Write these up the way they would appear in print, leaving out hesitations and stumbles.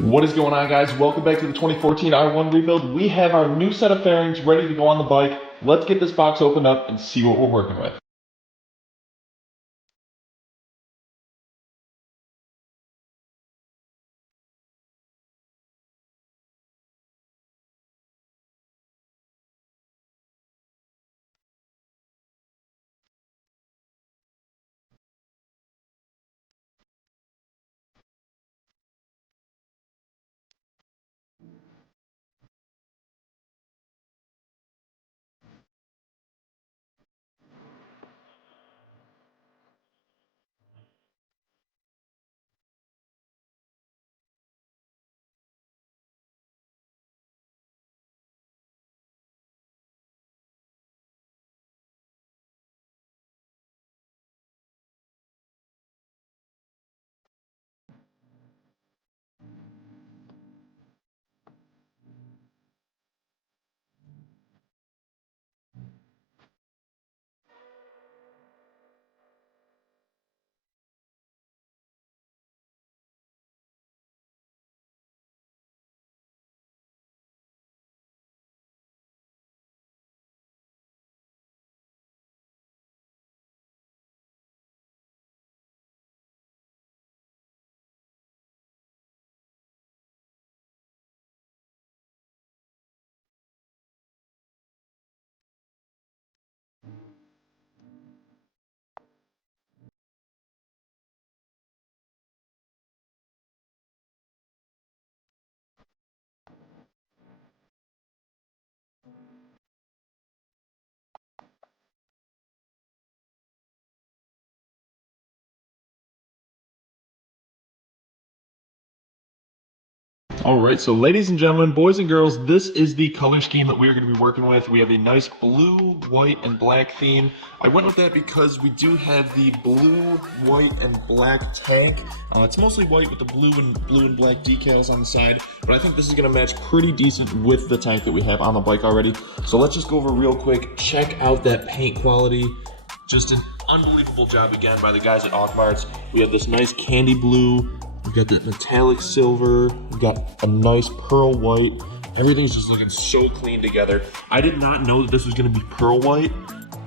What is going on, guys? Welcome back to the 2014 R1 rebuild. We have our new set of fairings ready to go on the bike. Let's get this box opened up and see what we're working with. Alright, so ladies and gentlemen, boys and girls, this is the color scheme that we're going to be working with. We have a nice blue, white, and black theme. I went with that because we do have the blue, white, and black tank. It's mostly white with the blue and black decals on the side, but I think this is going to match pretty decent with the tank that we have on the bike already. So let's just go over real quick, check out that paint quality. Just an unbelievable job again by the guys at Auctmarts. We have this nice candy blue. We've got that metallic silver. We've got a nice pearl white. Everything's just looking so clean together. I did not know that this was gonna be pearl white,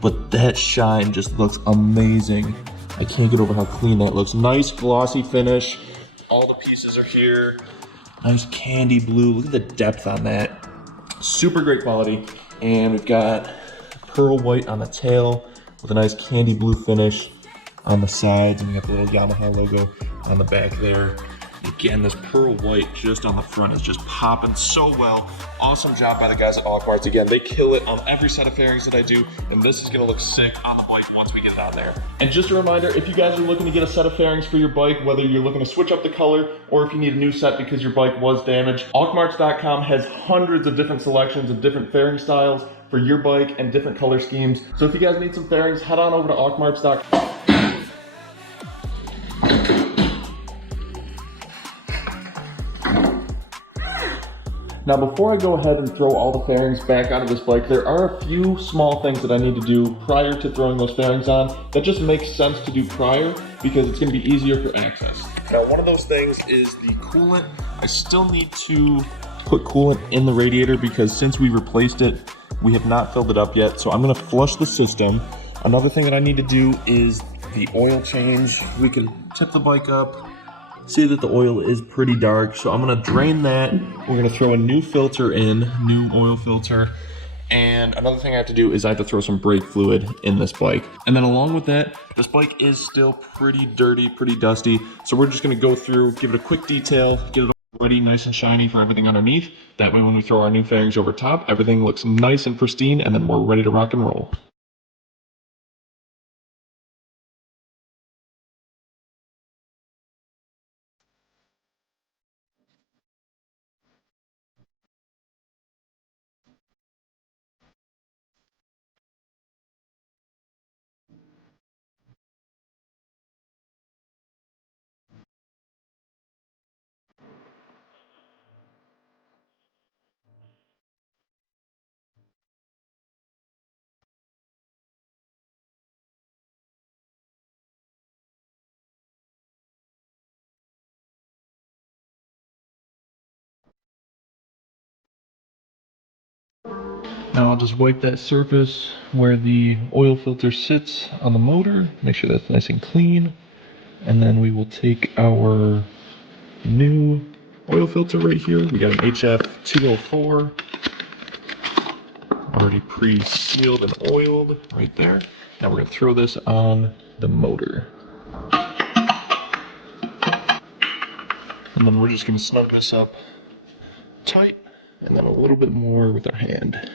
but that shine just looks amazing. I can't get over how clean that looks. Nice glossy finish. All the pieces are here. Nice candy blue. Look at the depth on that. Super great quality. And we've got pearl white on the tail with a nice candy blue finish on the sides, and we got the little Yamaha logo on the back there. Again, this pearl white just on the front is just popping so well. Awesome job by the guys at Auctmarts. Again, they kill it on every set of fairings that I do, and this is gonna look sick on the bike once we get down there. And just a reminder, if you guys are looking to get a set of fairings for your bike, whether you're looking to switch up the color or if you need a new set because your bike was damaged, Auctmarts.com has hundreds of different selections of different fairing styles for your bike and different color schemes. So if you guys need some fairings, head on over to Auctmarts.com. Now, before I go ahead and throw all the fairings back onto this bike, there are a few small things that I need to do prior to throwing those fairings on that just makes sense to do prior because it's going to be easier for access. Now, one of those things is the coolant. I still need to put coolant in the radiator because since we replaced it, we have not filled it up yet. So I'm going to flush the system. Another thing that I need to do is the oil change. We can tip the bike up. See that the oil is pretty dark, so I'm gonna drain that. We're gonna throw a new filter in, new oil filter. And another thing I have to do is I have to throw some brake fluid in this bike. And then along with that, this bike is still pretty dirty, pretty dusty. So we're just gonna go through, give it a quick detail, get it ready nice and shiny for everything underneath. That way when we throw our new fairings over top, everything looks nice and pristine, and then we're ready to rock and roll. Now I'll just wipe that surface where the oil filter sits on the motor, make sure that's nice and clean. And then we will take our new oil filter right here. We got an HF204, already pre-sealed and oiled right there. Now we're gonna throw this on the motor. And then we're just gonna snug this up tight, and then a little bit more with our hand.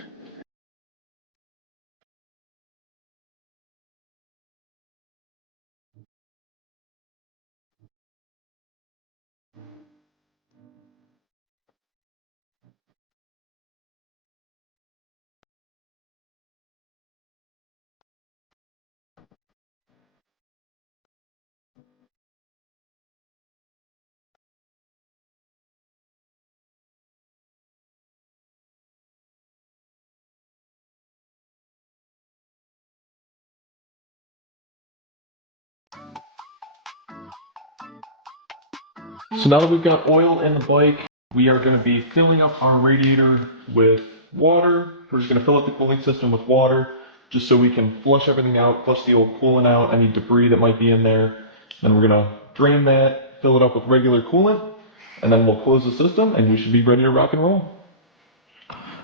So now that we've got oil in the bike, we are going to be filling up our radiator with water. We're just going to fill up the cooling system with water just so we can flush everything out, flush the old coolant out, any debris that might be in there. Then we're going to drain that, fill it up with regular coolant, and then we'll close the system and we should be ready to rock and roll.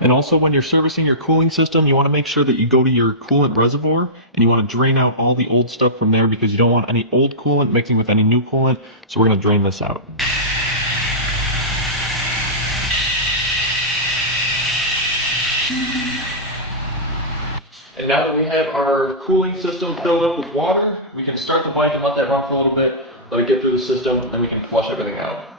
And also when you're servicing your cooling system, you want to make sure that you go to your coolant reservoir and you want to drain out all the old stuff from there because you don't want any old coolant mixing with any new coolant. So we're going to drain this out. And now that we have our cooling system filled up with water, we can start the bike and let that run for a little bit, let it get through the system, and we can flush everything out.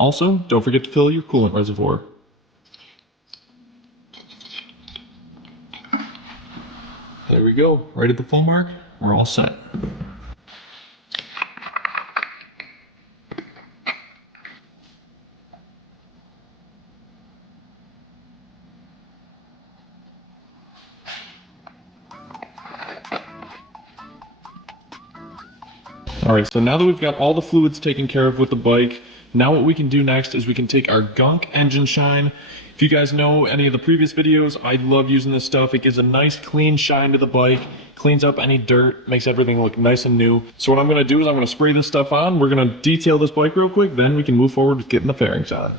Also, don't forget to fill your coolant reservoir. There we go, right at the full mark, we're all set. Alright, so now that we've got all the fluids taken care of with the bike, now what we can do next is we can take our gunk engine shine. If you guys know any of the previous videos, I love using this stuff. It gives a nice clean shine to the bike, cleans up any dirt, makes everything look nice and new. So what I'm going to do is I'm going to spray this stuff on. We're going to detail this bike real quick, then we can move forward with getting the fairings on.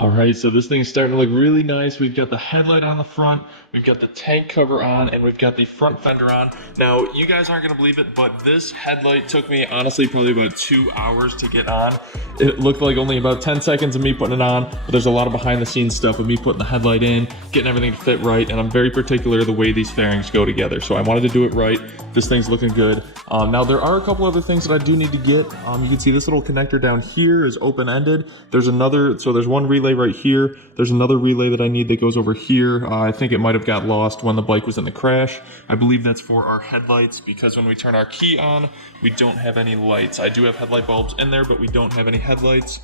All right, so this thing's starting to look really nice. We've got the headlight on the front, we've got the tank cover on, and we've got the front fender on. Now, you guys aren't gonna believe it, but this headlight took me, honestly, probably about 2 hours to get on. It looked like only about 10 seconds of me putting it on, but there's a lot of behind the scenes stuff of me putting the headlight in, getting everything to fit right, and I'm very particular the way these fairings go together. So I wanted to do it right. This thing's looking good. Now, there are a couple other things that I do need to get. You can see this little connector down here is open-ended. There's another, so there's one relay right here. There's another relay that I need that goes over here. I think it might have got lost when the bike was in the crash. I believe that's for our headlights, because when we turn our key on, we don't have any lights. I do have headlight bulbs in there, but we don't have any headlights.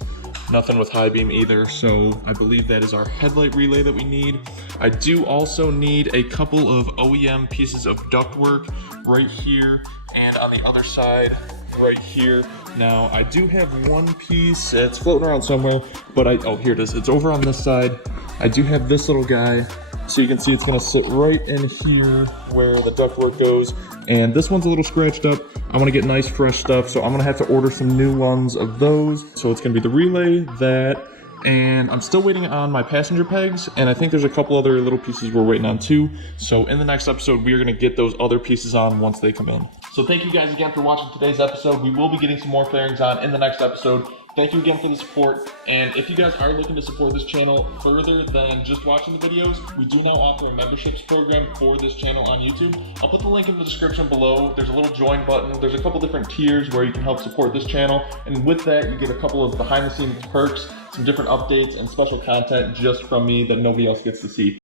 Nothing with high beam either, so I believe that is our headlight relay that we need. I do also need a couple of OEM pieces of ductwork right here, and on the other side right here. Now, I do have one piece, it's floating around somewhere, but oh, here it is, it's over on this side. I do have this little guy, so you can see it's gonna sit right in here where the ductwork goes, and this one's a little scratched up. I wanna get nice fresh stuff, so I'm gonna have to order some new ones of those. So it's gonna be the relay, that, and I'm still waiting on my passenger pegs, and I think there's a couple other little pieces we're waiting on too. So in the next episode, we are gonna get those other pieces on once they come in. So thank you guys again for watching today's episode. We will be getting some more fairings on in the next episode. Thank you again for the support, and if you guys are looking to support this channel further than just watching the videos, we do now offer a memberships program for this channel on YouTube. I'll put the link in the description below. There's a little join button. There's a couple different tiers where you can help support this channel, and with that, you get a couple of behind the scenes perks, some different updates, and special content just from me that nobody else gets to see.